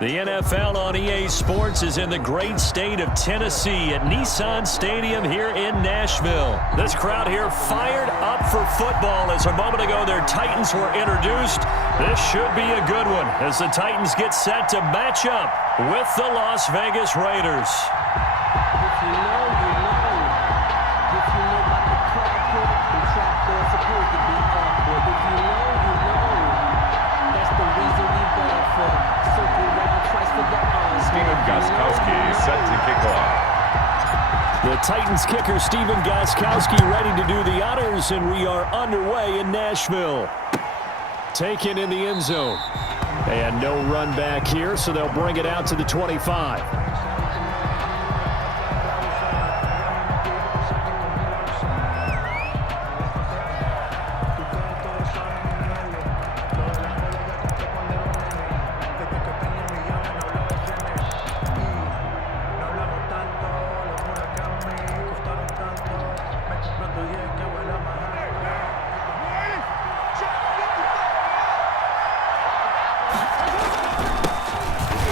The NFL on EA Sports is in the great state of Tennessee at Nissan Stadium here in Nashville. This crowd here fired up for football as a moment ago their Titans were introduced. This should be a good one as the Titans get set to match up with the Las Vegas Raiders. If you know, you know. If you know about the crackhead, the trapdoor supposed to be on. But if you know, you know. That's the reason we ball for. Circle round twice for the on. Steven Gostkowski set to kick off. The Titans kicker Steven Gostkowski ready to do the honors, and we are underway in Nashville. Taken in the end zone. And no run back here, so they'll bring it out to the 25.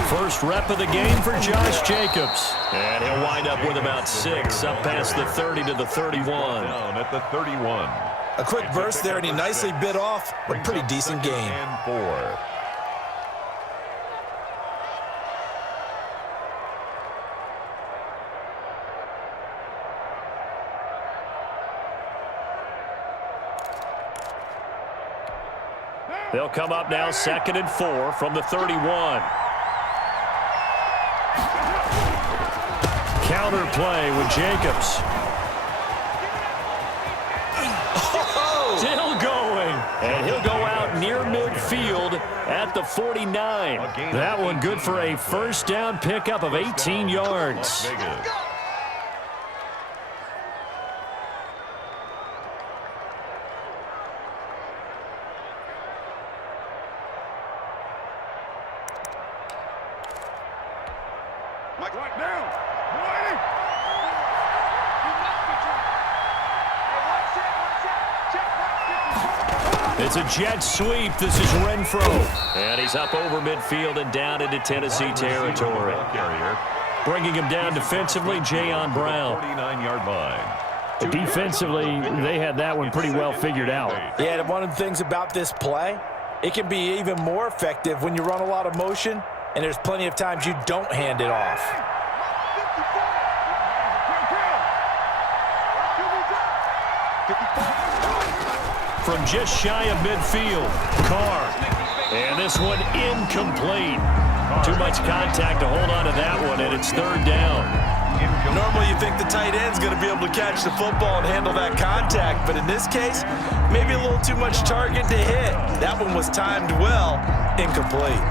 First rep of the game for Josh Jacobs. And he'll wind up with about 6, up past the 30 to the 31. Down at the 31. A quick burst there, and he nicely bit off a pretty decent game. And 4. They'll come up now 2nd and 4 from the 31. Counter play with Jacobs. Still going. And he'll go out near midfield at the 49. That one good for a first down pickup of 18 yards. It's a jet sweep. This is Renfro. And he's up over midfield and down into Tennessee territory. Bringing him down defensively, Jayon Brown. 49-yard line. Defensively, they had that one pretty well figured out. Yeah, one of the things about this play, it can be even more effective when you run a lot of motion, and there's plenty of times you don't hand it off. From just shy of midfield, Carr. And this one incomplete. Too much contact to hold on to that one, and it's 3rd down. Normally you think the tight end's going to be able to catch the football and handle that contact, but in this case, maybe a little too much target to hit. That one was timed well, incomplete.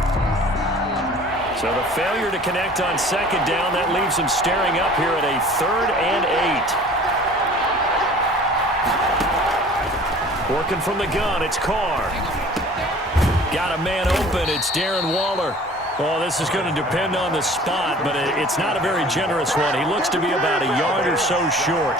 So the failure to connect on 2nd down, that leaves him staring up here at a 3rd and 8. Working from the gun, it's Carr. Got a man open, it's Darren Waller. Oh, this is going to depend on the spot, but it's not a very generous one. He looks to be about a yard or so short.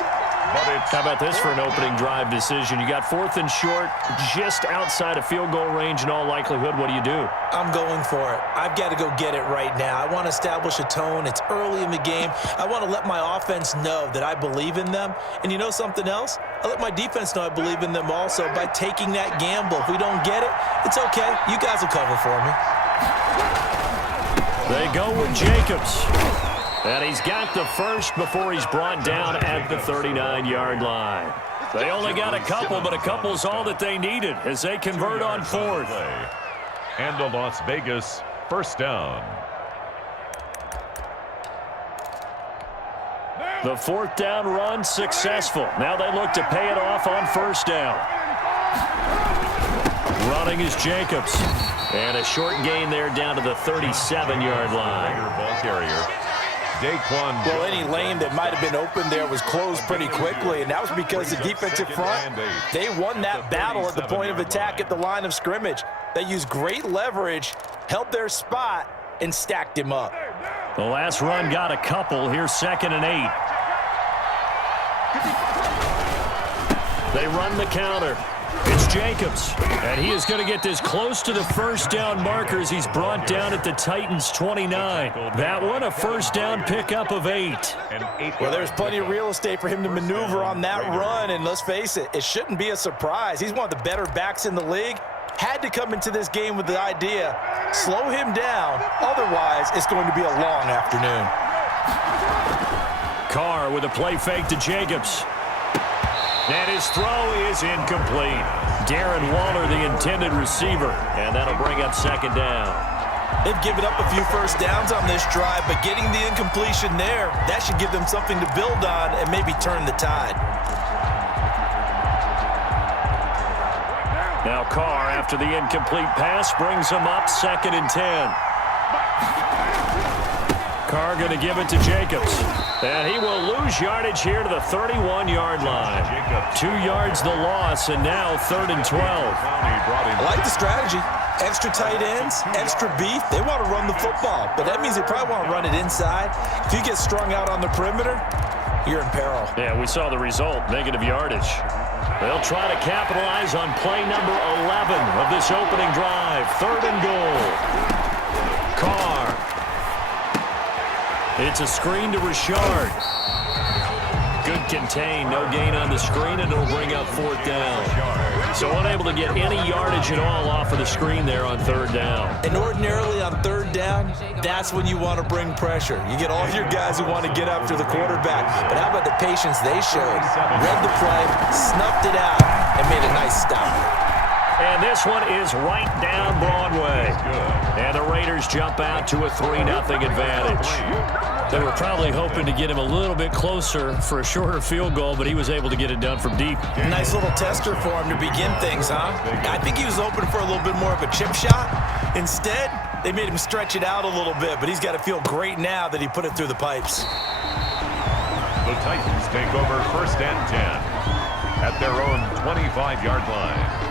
How about this for an opening drive decision? You got 4th and short, just outside of field goal range in all likelihood. What do you do? I'm going for it. I've got to go get it right now. I want to establish a tone. It's early in the game. I want to let my offense know that I believe in them. And you know something else? I let my defense know I believe in them also by taking that gamble. If we don't get it, it's okay. You guys will cover for me. They go with Jacobs. And he's got the first before he's brought down at the 39-yard line. They only got a couple, but a couple's all that they needed as they convert on 4th. And a Las Vegas first down. The 4th down run successful. Now they look to pay it off on 1st down. Running is Jacobs. And a short gain there down to the 37-yard line. Ball carrier. Well, any lane that might have been open there was closed pretty quickly, and that was because the defensive front, they won that battle at the point of attack at the line of scrimmage. They used great leverage, held their spot, and stacked him up. The last run got a couple. Here's 2nd and 8. They run the counter. It's Jacobs, and he is going to get this close to the first down markers. He's brought down at the Titans' 29. That one, a first down pickup of 8. Well, there's plenty of real estate for him to maneuver on that run, and let's face it, it shouldn't be a surprise. He's one of the better backs in the league. Had to come into this game with the idea, slow him down, otherwise it's going to be a long afternoon. Carr with a play fake to Jacobs. And his throw is incomplete. Darren Waller, the intended receiver, and that'll bring up second down. They've given up a few first downs on this drive, but getting the incompletion there, that should give them something to build on and maybe turn the tide. Now Carr, after the incomplete pass, brings him up 2nd and 10. Carr going to give it to Jacobs. And he will lose yardage here to the 31-yard line. 2 yards the loss, and now 3rd and 12. I like the strategy. Extra tight ends, extra beef. They want to run the football, but that means they probably want to run it inside. If you get strung out on the perimeter, you're in peril. Yeah, we saw the result, negative yardage. They'll try to capitalize on play number 11 of this opening drive. 3rd and goal. Carr. It's a screen to Richard. Good contain, no gain on the screen, and it'll bring up 4th down. So unable to get any yardage at all off of the screen there on 3rd down. And ordinarily on 3rd down, that's when you want to bring pressure. You get all of your guys who want to get after the quarterback. But how about the patience they showed? Read the play, snuffed it out, and made a nice stop. And this one is right down Broadway. And the Raiders jump out to a 3-0 advantage. They were probably hoping to get him a little bit closer for a shorter field goal, but he was able to get it done from deep. Nice little tester for him to begin things, huh? I think he was hoping for a little bit more of a chip shot. Instead, they made him stretch it out a little bit, but he's got to feel great now that he put it through the pipes. The Titans take over 1st and 10 at their own 25-yard line.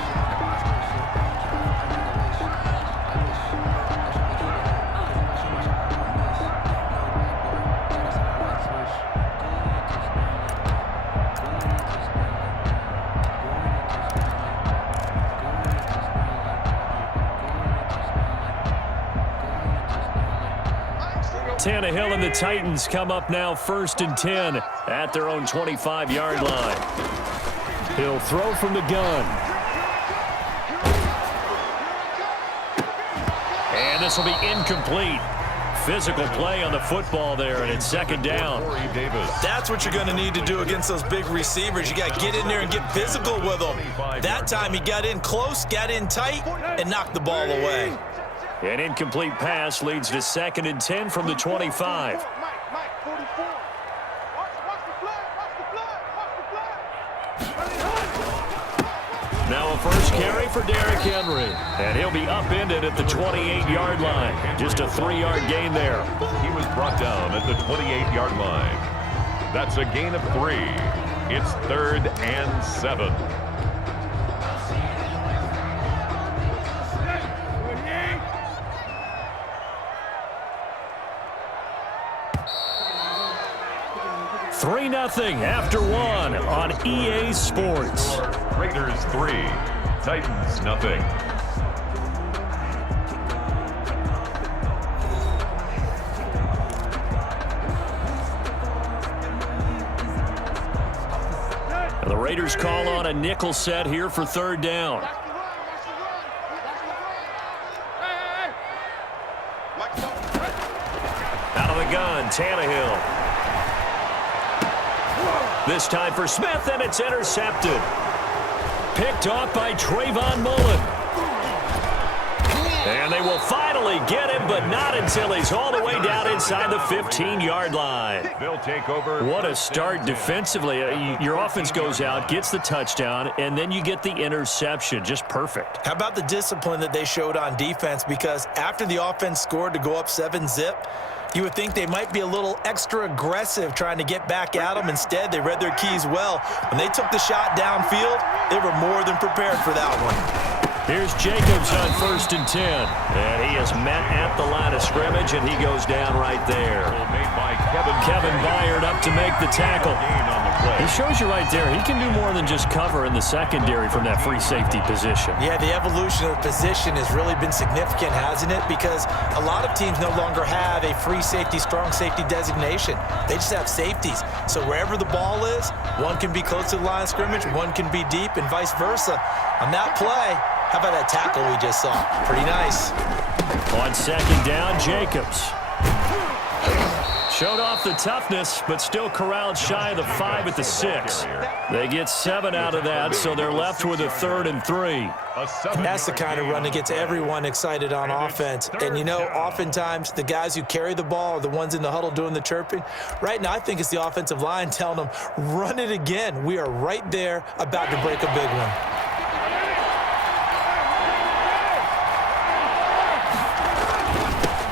Tannehill and the Titans come up now 1st and 10 at their own 25-yard line. He'll throw from the gun. And this will be incomplete. Physical play on the football there, and it's 2nd down. That's what you're going to need to do against those big receivers. You got to get in there and get physical with them. That time he got in close, got in tight, and knocked the ball away. An incomplete pass leads to 2nd and 10 from the 25. Now a first carry for Derrick Henry. And he'll be upended at the 28-yard line. Just a 3-yard gain there. He was brought down at the 28-yard line. That's a gain of 3. It's 3rd and 7. Nothing after 1 on EA Sports. Raiders 3, Titans nothing. The Raiders call on a nickel set here for 3rd down. Out of the gun, Tannehill. This time for Smith, and it's intercepted. Picked off by Trayvon Mullen. And they will finally get him, but not until he's all the way down inside the 15-yard line. They'll take over. What a start defensively. Your offense goes out, gets the touchdown, and then you get the interception. Just perfect. How about the discipline that they showed on defense? Because after the offense scored to go up 7-zip, you would think they might be a little extra aggressive trying to get back at them. Instead, they read their keys well. When they took the shot downfield, they were more than prepared for that one. Here's Jacobs on 1st and 10. And he is met at the line of scrimmage, and he goes down right there. Made by Kevin Byard up to make the tackle. He shows you right there, he can do more than just cover in the secondary from that free safety position. Yeah, the evolution of the position has really been significant, hasn't it? Because a lot of teams no longer have a free safety, strong safety designation. They just have safeties. So wherever the ball is, one can be close to the line of scrimmage, one can be deep, and vice versa. On that play, how about that tackle we just saw? Pretty nice. On 2nd down, Jacobs. Showed off the toughness, but still corralled shy of the 5 at the 6. They get 7 out of that, so they're left with a 3rd and 3. That's the kind of run that gets everyone excited on offense. And, you know, oftentimes the guys who carry the ball are the ones in the huddle doing the chirping. Right now, I think it's the offensive line telling them, run it again. We are right there about to break a big one.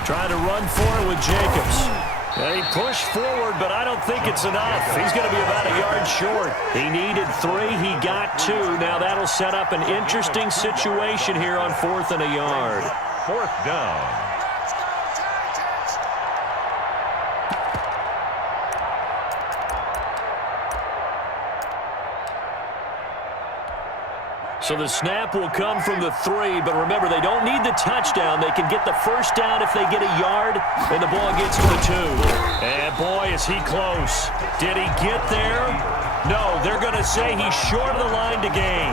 Trying to run for it with Jacobs. And he pushed forward, but I don't think it's enough. He's going to be about a yard short. He needed 3. He got 2. Now that'll set up an interesting situation here on 4th and a yard. 4th down. So the snap will come from the 3, but remember, they don't need the touchdown. They can get the 1st down if they get a yard, and the ball gets to the 2. And boy, is he close. Did he get there? No, they're going to say he's short of the line to gain.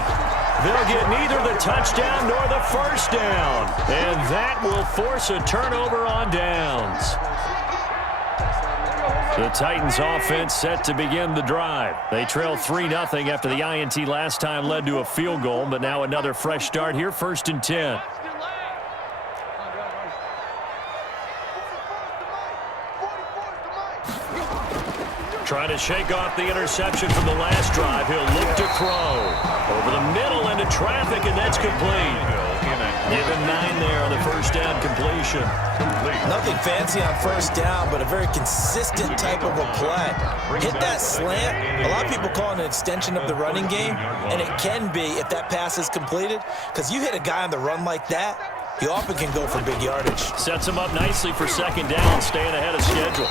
They'll get neither the touchdown nor the 1st down, and that will force a turnover on downs. The Titans offense set to begin the drive. They trail 3-0 after the INT last time led to a field goal, but now another fresh start here, 1st and 10. Trying to shake off the interception from the last drive. He'll look to throw. Over the middle into traffic, and that's complete. Give him 9 there on the 1st down completion. Nothing fancy on 1st down, but a very consistent type of a play. Hit that slant. A lot of people call it an extension of the running game, and it can be if that pass is completed, because you hit a guy on the run like that, he often can go for big yardage. Sets him up nicely for 2nd down, staying ahead of schedule.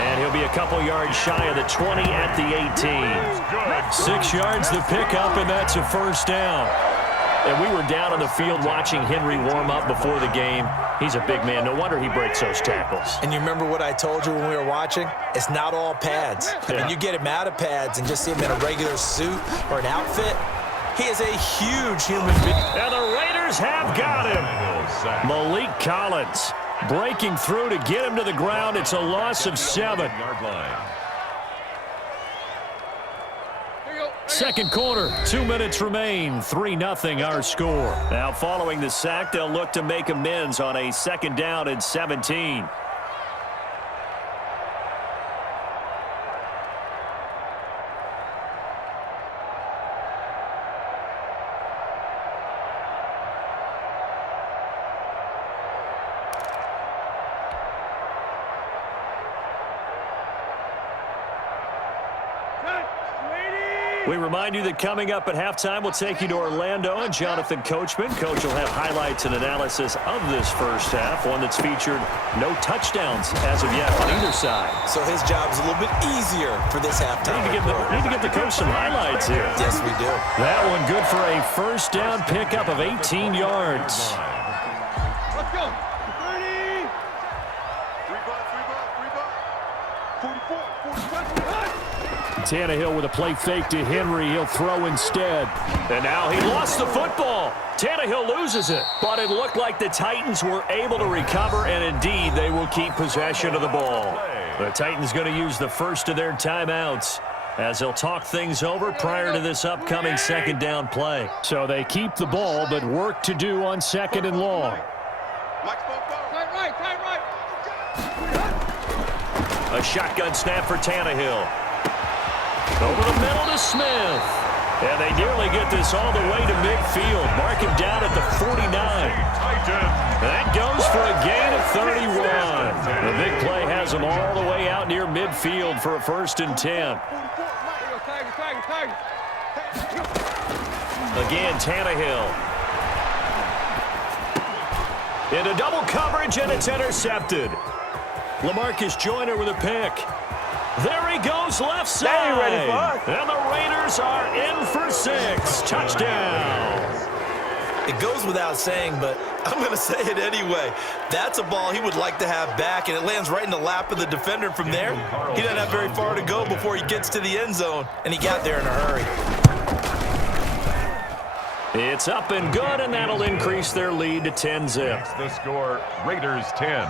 And he'll be a couple yards shy of the 20 at the 18. 6 yards the pickup, and that's a 1st down. And we were down on the field watching Henry warm up before the game. He's a big man. No wonder he breaks those tackles. And you remember what I told you when we were watching? It's not all pads. I mean, you get him out of pads and just see him in a regular suit or an outfit. He is a huge human being. And the Raiders have got him. Malik Collins breaking through to get him to the ground. It's a loss of 7. Second quarter, 2 minutes remain, 3-0 our score. Now following the sack, they'll look to make amends on a 2nd down and 17. We remind you that coming up at halftime, we'll take you to Orlando and Jonathan Coachman. Coach will have highlights and analysis of this 1st half, one that's featured no touchdowns as of yet on either side. So his job is a little bit easier for this halftime. Need to get the coach some highlights here. Yes, we do. That one good for a 1st down pickup of 18 yards. Let's go. 30. 44. Tannehill with a play fake to Henry. He'll throw instead. And now he lost the football. Tannehill loses it. But it looked like the Titans were able to recover, and indeed they will keep possession of the ball. The Titans going to use the first of their timeouts as they'll talk things over prior to this upcoming 2nd down play. So they keep the ball, but work to do on 2nd and long. Tight right. A shotgun snap for Tannehill. Over the middle to Smith. And they nearly get this all the way to midfield. Mark him down at the 49. That goes for a gain of 31. The big play has him all the way out near midfield for a 1st and 10. Again, Tannehill. Into double coverage, and it's intercepted. LaMarcus Joyner with a pick. There he goes, left side. Ready for us. And the Raiders are in for 6. Touchdown. It goes without saying, but I'm going to say it anyway. That's a ball he would like to have back, and it lands right in the lap of the defender. From there, he doesn't have very far to go before he gets to the end zone, and he got there in a hurry. It's up and good, and that'll increase their lead to 10-zip. That's the score. Raiders 10,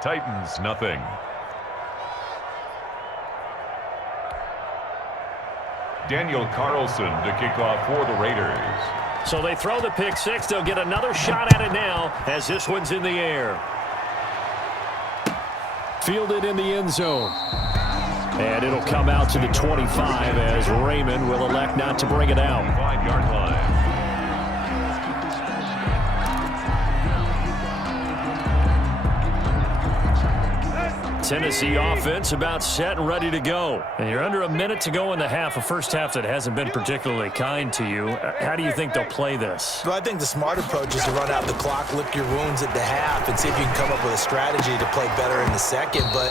Titans nothing. Daniel Carlson to kick off for the Raiders. So they throw the pick 6. They'll get another shot at it now as this one's in the air. Fielded in the end zone. And it'll come out to the 25 as Raymond will elect not to bring it out. 5-yard line. Tennessee offense about set and ready to go. And you're under a minute to go in the half, a first half that hasn't been particularly kind to you. How do you think they'll play this? Well, I think the smart approach is to run out the clock, lick your wounds at the half, and see if you can come up with a strategy to play better in the second. But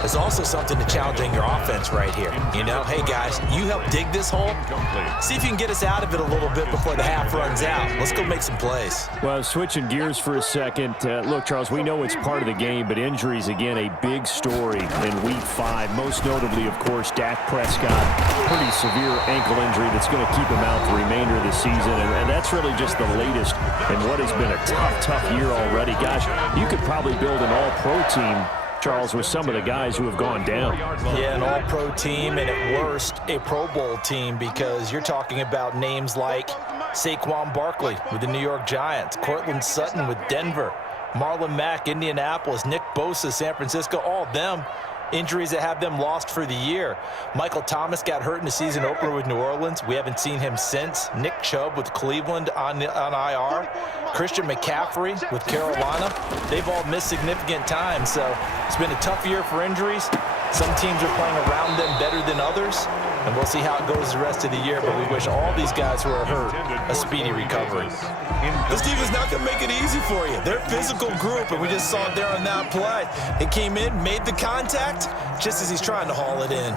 there's also something to challenging your offense right here. You know, hey, guys, you help dig this hole. See if you can get us out of it a little bit before the half runs out. Let's go make some plays. Well, switching gears for a second. Look, Charles, we know it's part of the game, but injuries, again, a big story in Week 5. Most notably, of course, Dak Prescott. Pretty severe ankle injury that's going to keep him out the remainder of the season. And that's really just the latest in what has been a tough year already. Gosh, you could probably build an all-pro team, Charles, with some of the guys who have gone down. Yeah, an all-pro team, and at worst, a Pro Bowl team, because you're talking about names like Saquon Barkley with the New York Giants, Cortland Sutton with Denver, Marlon Mack, Indianapolis, Nick Bosa, San Francisco, all of them injuries that have them lost for the year. Michael Thomas got hurt in the season opener with New Orleans. We haven't seen him since. Nick Chubb with Cleveland on IR. Christian McCaffrey with Carolina. They've all missed significant time, so it's been a tough year for injuries. Some teams are playing around them better than others, and we'll see how it goes the rest of the year, but we wish all these guys who are hurt a speedy recovery. This team is not going to make it easy for you. They're a physical group, and we just saw it there on that play. It came in, made the contact, just as he's trying to haul it in.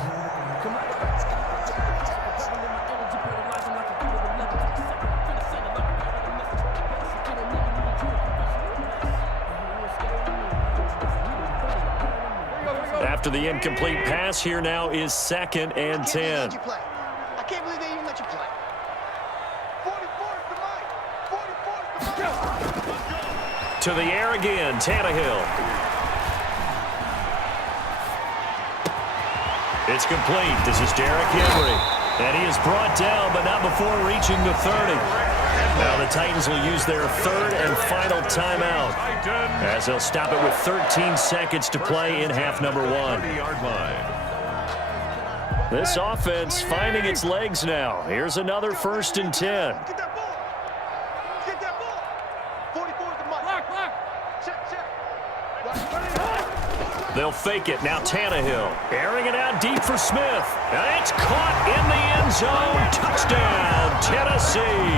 After the incomplete pass, here now is 2nd and 10. I can't believe they even let you play. 44's the mic. 44's the mic. To the air again, Tannehill. It's complete. This is Derrick Henry. And he is brought down, but not before reaching the 30. Now the Titans will use their 3rd and final timeout, as they'll stop it with 13 seconds to play in half number 1. This offense finding its legs now. Here's another 1st and 10. Get that ball. Get that ball. 44's the mic. Block. Check. They'll fake it. Now Tannehill airing it out deep for Smith. And it's caught in the end zone. Touchdown, Tennessee.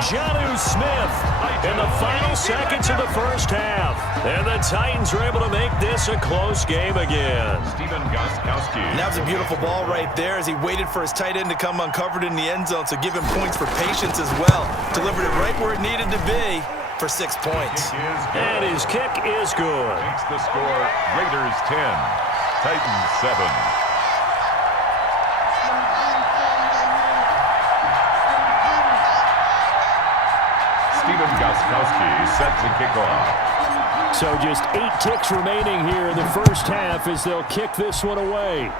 Jonnu Smith in the final seconds of the first half. And the Titans are able to make this a close game again. Stephen Gostkowski. And that was a beautiful ball right there as he waited for his tight end to come uncovered in the end zone, so give him points for patience as well. Delivered it right where it needed to be for 6 points. And his kick is good. Makes the score Raiders 10, Titans 7. Stephen Gostkowski set to kick off. So just 8 ticks remaining here in the first half as they'll kick this one away.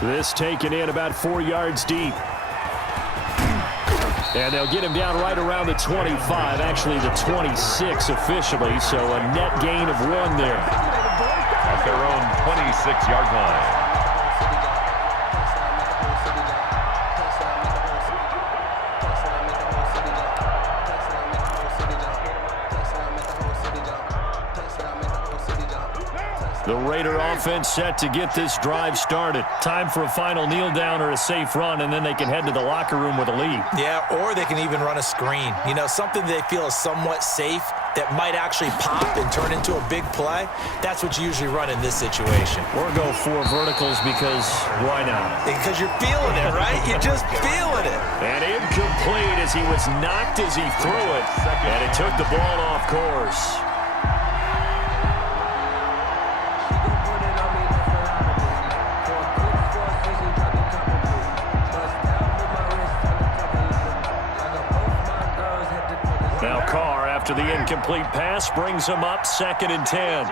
This taken in about 4 yards deep. And they'll get him down right around the 25, actually the 26 officially, so a net gain of 1 there. At their own 26-yard line. The Raider offense set to get this drive started. Time for a final kneel down or a safe run, and then they can head to the locker room with a lead. Yeah, or they can even run a screen. You know, something they feel is somewhat safe that might actually pop and turn into a big play. That's what you usually run in this situation. Or go 4 verticals because why not? Because you're feeling it, right? You're just feeling it. And incomplete as he was knocked as he threw it. And it took the ball off course. Now Carr, after the incomplete pass, brings him up 2nd and 10.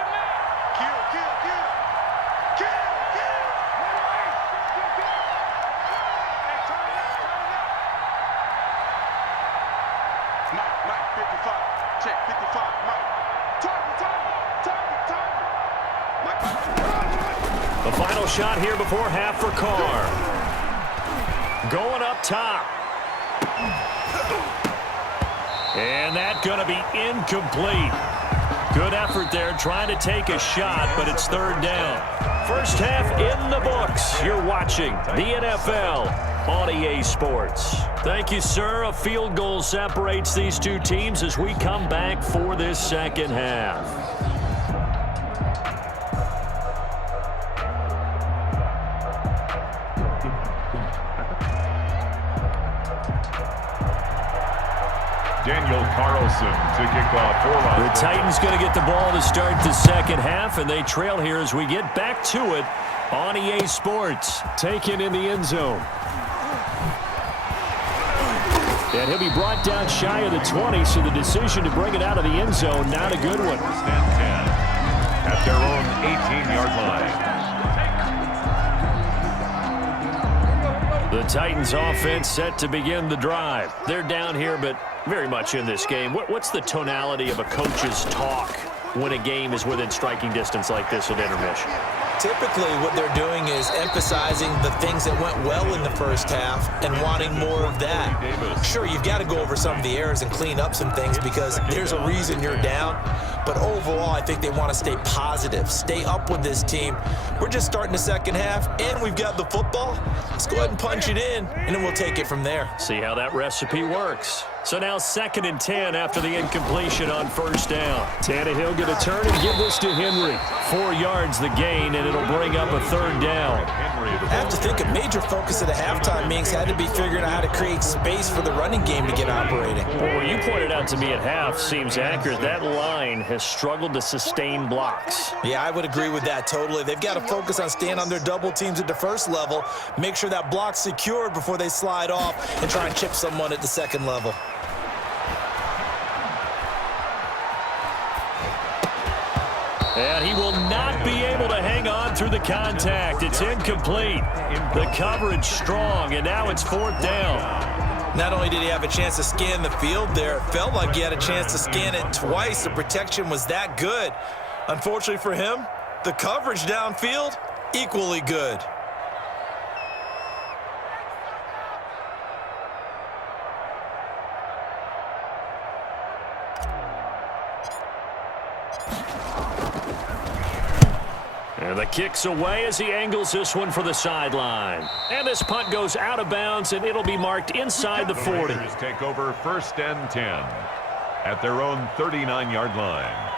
The final shot here before half for Carr. Going up top. And that's going to be incomplete. Good effort there trying to take a shot, but it's 3rd down. First half in the books. You're watching the NFL on EA Sports. Thank you, sir. A field goal separates these two teams as we come back for this second half. Daniel Carlson to kick off for the Titans going to get the ball to start the second half, and they trail here as we get back to it on EA Sports. Taken in the end zone. And he'll be brought down shy of the 20, so the decision to bring it out of the end zone, not a good one. 1st and 10 at their own 18-yard line. The Titans offense set to begin the drive. They're down here, but very much in this game. What's the tonality of a coach's talk when a game is within striking distance like this at intermission? Typically, what they're doing is emphasizing the things that went well in the first half and wanting more of that. Sure, you've got to go over some of the errors and clean up some things because there's a reason you're down. But overall, I think they want to stay positive, stay up with this team. We're just starting the second half, and we've got the football. Let's go ahead and punch it in, and then we'll take it from there. See how that recipe works. So now 2nd and 10 after the incompletion on 1st down. Tannehill going to turn and give this to Henry. 4 yards the gain, and it'll bring up a 3rd down. I have to think a major focus of the halftime meetings had to be figuring out how to create space for the running game to get operating. Well, what you pointed out to me at half seems accurate. That line has struggled to sustain blocks. Yeah, I would agree with that totally. They've got to focus on staying on their double teams at the first level, make sure that block's secured before they slide off and try and chip someone at the second level. And he will not be able to hang on through the contact. It's incomplete. The coverage strong, and now it's 4th down. Not only did he have a chance to scan the field there, it felt like he had a chance to scan it twice. The protection was that good. Unfortunately for him, the coverage downfield, equally good. And the kick's away as he angles this one for the sideline. And this punt goes out of bounds, and it'll be marked inside the 40. Raiders take over 1st and 10 at their own 39-yard line.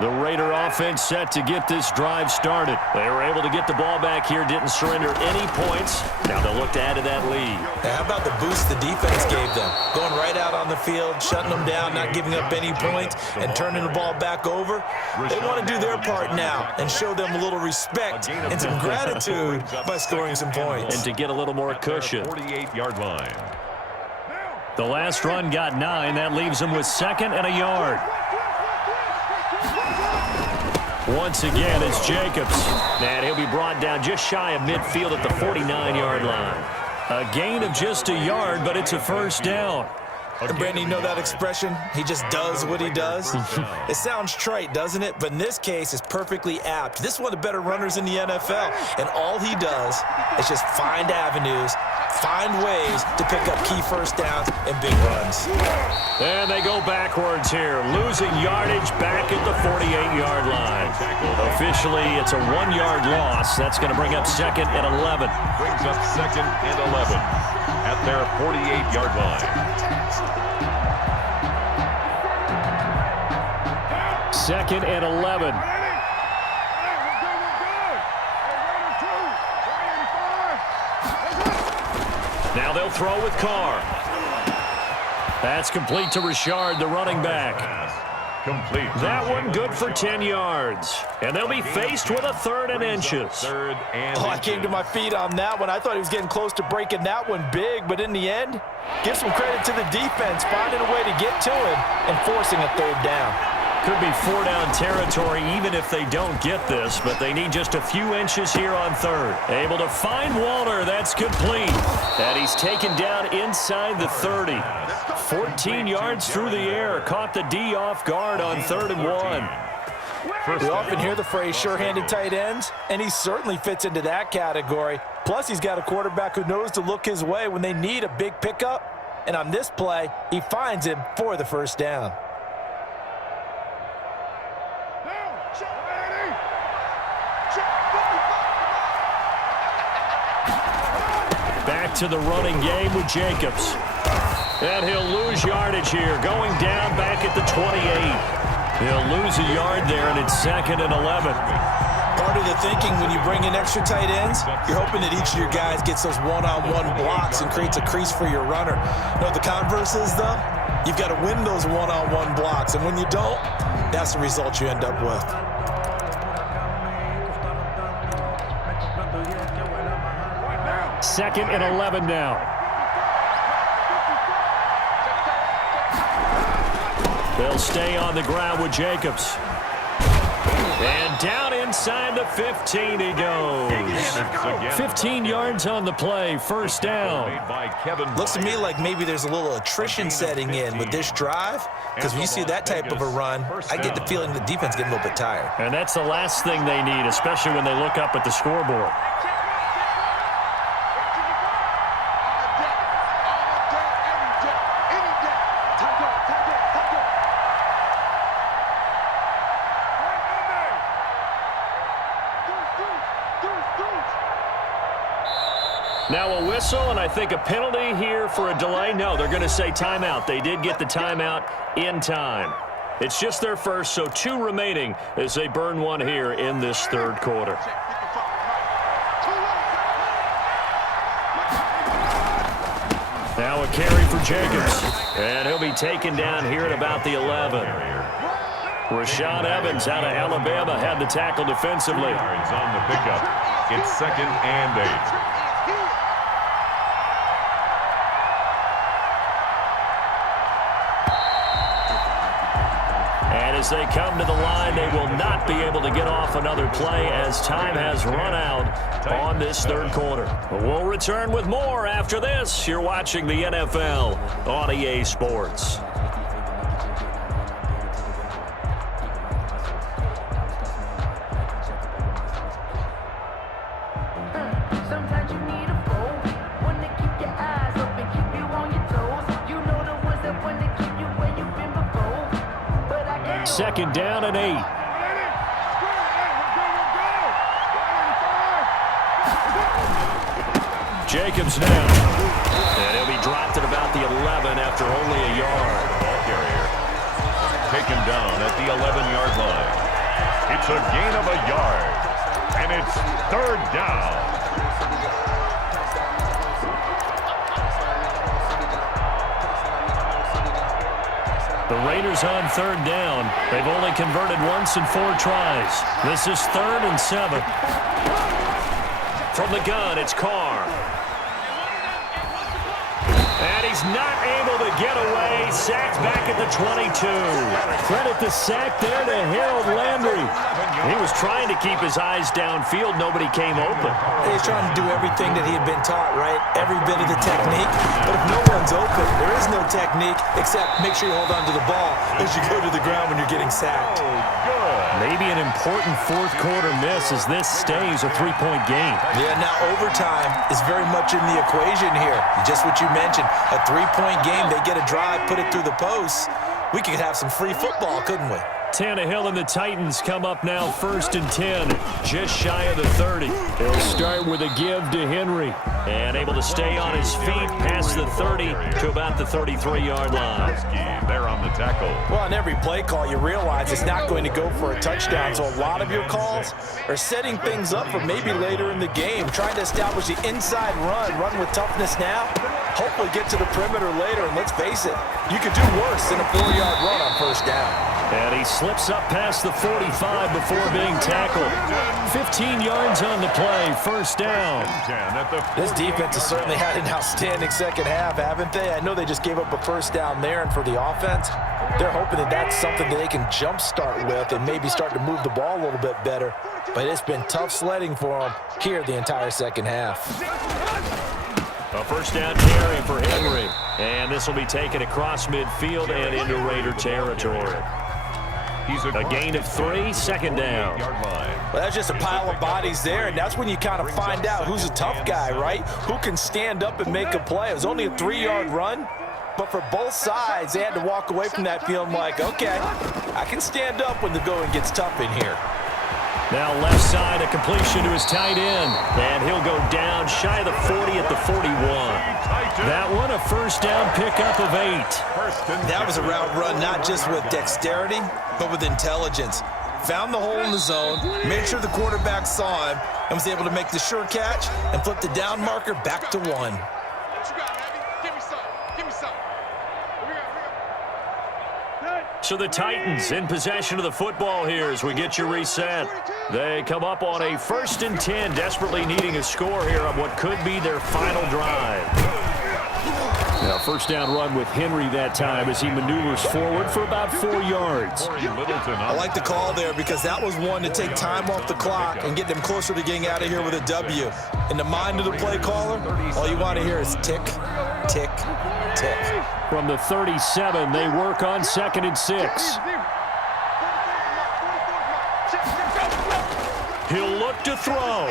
The Raider offense set to get this drive started. They were able to get the ball back here, didn't surrender any points. Now they'll look to add to that lead. How about the boost the defense gave them? Going right out on the field, shutting them down, not giving up any points, and turning the ball back over. They want to do their part now and show them a little respect and some gratitude by scoring some points. And to get a little more cushion. 48-yard line. The last run got 9. That leaves them with 2nd and a yard. Once again, it's Jacobs. And he'll be brought down just shy of midfield at the 49-yard line. A gain of just a yard, but it's a 1st down. And Brandon, you know that expression? He just does what he does. It sounds trite, doesn't it? But in this case, it's perfectly apt. This is one of the better runners in the NFL. And all he does is just find avenues, find ways to pick up key first downs and big runs. And they go backwards here, losing yardage back at the 48-yard line. Officially, it's a 1-yard loss. That's going to bring up 2nd and 11. Brings up 2nd and 11 at their 48-yard line. 2nd and 11. Now they'll throw with Carr. That's complete to Richard, the running back. Complete. That one good for 10 yards. And they'll be faced with a 3rd and inches. 3rd and I came to my feet on that one. I thought he was getting close to breaking that one big, but in the end, give some credit to the defense, finding a way to get to him and forcing a 3rd down. Could be 4-down territory even if they don't get this, but they need just a few inches here on 3rd. Able to find Walter. That's complete. And he's taken down inside the 30. 14 yards through the air. Caught the D off guard on 3rd and 1. We often hear the phrase sure-handed tight ends, and he certainly fits into that category. Plus, he's got a quarterback who knows to look his way when they need a big pickup. And on this play, he finds him for the 1st down. Back to the running game with Jacobs. And he'll lose yardage here, going down back at the 28. He'll lose a yard there, and it's 2nd and 11. Part of the thinking when you bring in extra tight ends, you're hoping that each of your guys gets those one-on-one blocks and creates a crease for your runner. You know what the converse is, though? You've got to win those one-on-one blocks, and when you don't, that's the result you end up with. Second and 11 now. They'll stay on the ground with Jacobs. And down inside the 15 he goes. 15 yards on the play, 1st down. Looks to me like maybe there's a little attrition setting in with this drive, because when you see that type of a run, I get the feeling the defense getting a little bit tired. And that's the last thing they need, especially when they look up at the scoreboard. Now a whistle, and I think a penalty here for a delay. No, they're going to say timeout. They did get the timeout in time. It's just their first, so 2 remaining as they burn one here in this 3rd quarter. Now a carry for Jacobs, and he'll be taken down here at about the 11. Rashaan Evans out of Alabama had the tackle defensively. Yards on the pickup. It's 2nd and 8. As they come to the line, they will not be able to get off another play as time has run out on this 3rd quarter. We'll return with more after this. You're watching the NFL on EA Sports. Sometimes you need a foe, one to keep your eyes open, keep you on your toes. You know the ones that want to keep you where you've been before. 2nd down and 8. Jacobs now. And he'll be dropped at about the 11 after only a yard. Ball carrier taken down at the 11-yard line. It's a gain of a yard, and it's 3rd down. The Raiders on 3rd down. They've only converted once in 4 tries. This is 3rd and 7. From the gun, it's Carr. And he's not able to get away. Sacked back at the 22. Credit the sack there to Harold Landry. He was trying to keep his eyes downfield. Nobody came open. He's trying to do everything that he had been taught, right? Every bit of the technique. But if no one's open, there is no technique except make sure you hold on to the ball as you go to the ground when you're getting sacked. Maybe an important fourth quarter miss as this stays a three-point game. Yeah, now overtime is very much in the equation here. Just what you mentioned, a three-point game. They get a drive, put it through the posts. We could have some free football, couldn't we? Tannehill and the Titans come up now 1st and 10, just shy of the 30. They'll start with a give to Henry, and able to stay on his feet past the 30 to about the 33-yard line. There on the tackle. Well, on every play call, you realize it's not going to go for a touchdown, so a lot of your calls are setting things up for maybe later in the game, trying to establish the inside run with toughness now, hopefully get to the perimeter later, and let's face it, you could do worse than a 4-yard run on first down. And he slips up past the 45 before being tackled. 15 yards on the play, first down. This defense has certainly had an outstanding second half, haven't they? I know they just gave up a first down there, and for the offense, they're hoping that that's something that they can jumpstart with and maybe start to move the ball a little bit better. But it's been tough sledding for them here the entire second half. A first down carry for Henry. And this will be taken across midfield and into Raider territory. A gain of 3, second down. Well, that's just a pile of bodies there, and that's when you kind of find out who's a tough guy, right? Who can stand up and make a play. It was only a 3-yard run, but for both sides, they had to walk away from that feeling like, okay, I can stand up when the going gets tough in here. Now left side, a completion to his tight end, and he'll go down shy of the 40 at the 41. That one, a first down pickup of 8. That was a route run not just with dexterity, but with intelligence. Found the hole in the zone, made sure the quarterback saw him, and was able to make the sure catch and flip the down marker back to 1. What you got, Abby? Give me some. Give me some. So the Titans in possession of the football here as we get you reset. They come up on a 1st and 10, desperately needing a score here on what could be their final drive. Now, first down run with Henry that time as he maneuvers forward for about 4 yards. I like the call there because that was one to take time off the clock and get them closer to getting out of here with a W. In the mind of the play caller, all you want to hear is tick, tick, tick. From the 37, they work on 2nd and 6. He'll look to throw.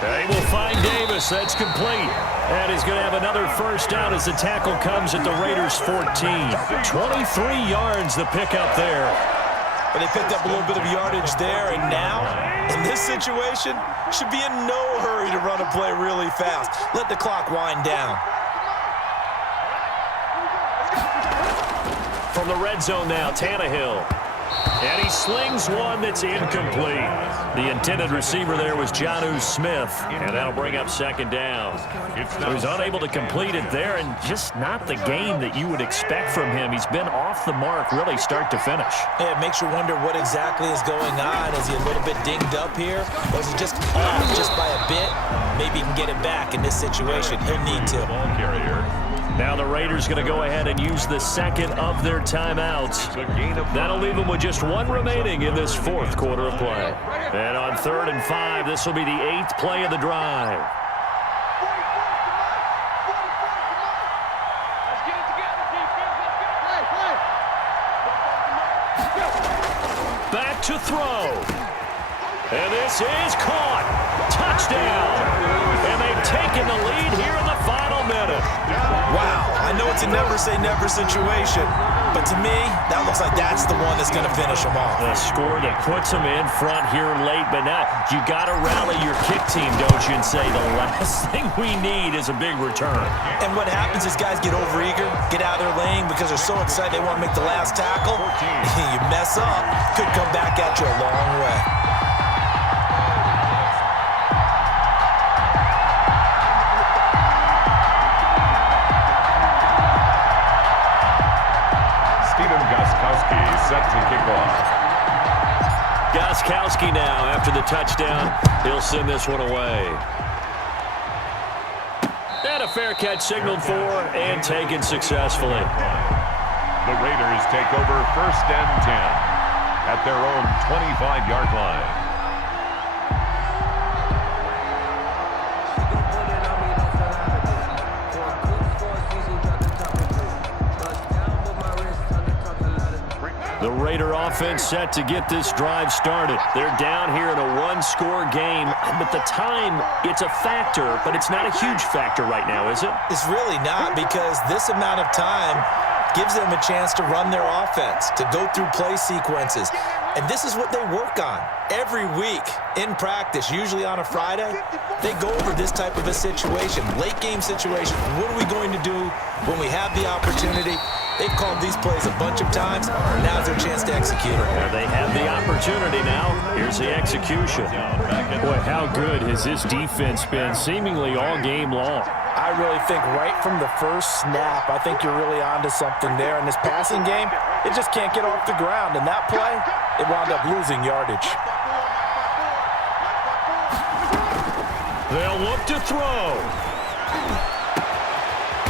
They will find Davis. That's complete. And he's going to have another first down as the tackle comes at the Raiders' 14. 23 yards the pickup there. But they picked up a little bit of yardage there, and now, in this situation, should be in no hurry to run a play really fast. Let the clock wind down. From the red zone now, Tannehill. And he slings one that's incomplete. The intended receiver there was Jonnu Smith, and that'll bring up second down. So he's unable to complete it there, and just not the game that you would expect from him. He's been off the mark really start to finish. Yeah, it makes you wonder what exactly is going on. Is he a little bit dinged up here? Or is he just off just by a bit? Maybe he can get it back in this situation. He'll need to. Ball carrier. Now the Raiders going to go ahead and use the second of their timeouts. That'll leave them with just one remaining in this fourth quarter of play. And on 3rd and 5, this will be the 8th play of the drive. Let's get it together, defense. Let's go. Back to throw. And this is caught. Touchdown. And they've taken the lead here in the final minute. Wow, I know it's a never-say-never situation, but to me, that looks like that's the one that's going to finish them off. A score that puts them in front here late, but now you got to rally your kick team, don't you, and say the last thing we need is a big return. And what happens is guys get overeager, get out of their lane because they're so excited they want to make the last tackle. You mess up, could come back at you a long way. Set to kick off. Gostkowski now, after the touchdown, he'll send this one away. And a fair catch signaled for and taken successfully. The Raiders take over 1st and 10. at their own 25-yard line. The Raider offense set to get this drive started. They're down here in a one-score game. But the time, it's a factor, but it's not a huge factor right now, is it? It's really not, because this amount of time gives them a chance to run their offense, to go through play sequences. And this is what they work on every week in practice, usually on a Friday. They go over this type of a situation, late-game situation. What are we going to do when we have the opportunity? They've called these plays a bunch of times. Now's their chance to execute them. Well, they have the opportunity now. Here's the execution. Boy, how good has this defense been seemingly all game long? I really think right from the first snap, I think you're really onto something there. In this passing game, it just can't get off the ground. And that play, it wound up losing yardage. They'll look to throw.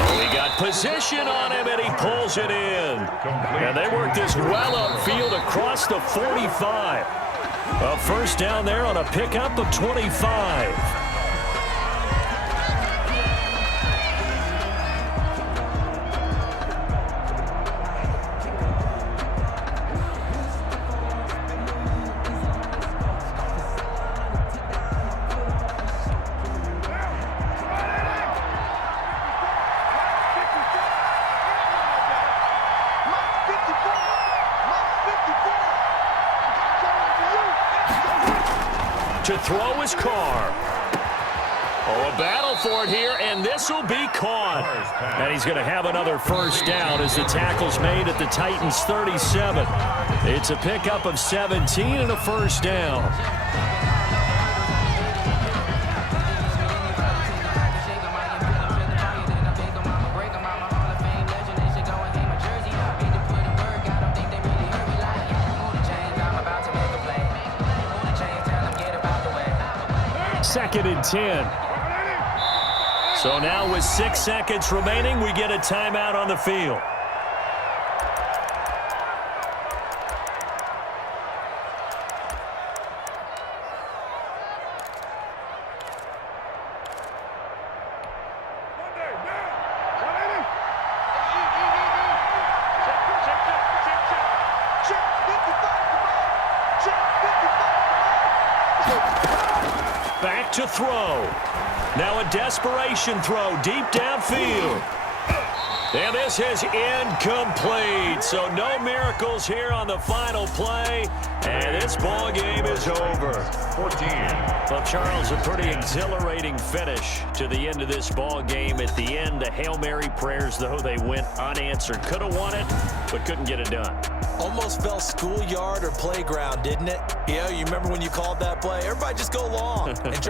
Oh, he got position on him, and he pulls it in. And they work this well upfield across the 45. A first down there on a pickup of 25. To throw his car. Oh, a battle for it here, and this will be caught. And he's going to have another first down as the tackle's made at the Titans' 37. It's a pickup of 17 and a first down. Second and 10. So now with 6 seconds remaining, we get a timeout on the field. Back to throw. Now a desperation throw deep downfield. And this is incomplete. So no miracles here on the final play. And this ball game is over. 14. Well, Charles, a pretty exhilarating finish to the end of this ball game. At the end, the Hail Mary prayers, though, they went unanswered. Could have won it, but couldn't get it done. Almost felt schoolyard or playground, didn't it? You know, you remember when you called that play? Everybody just go long and try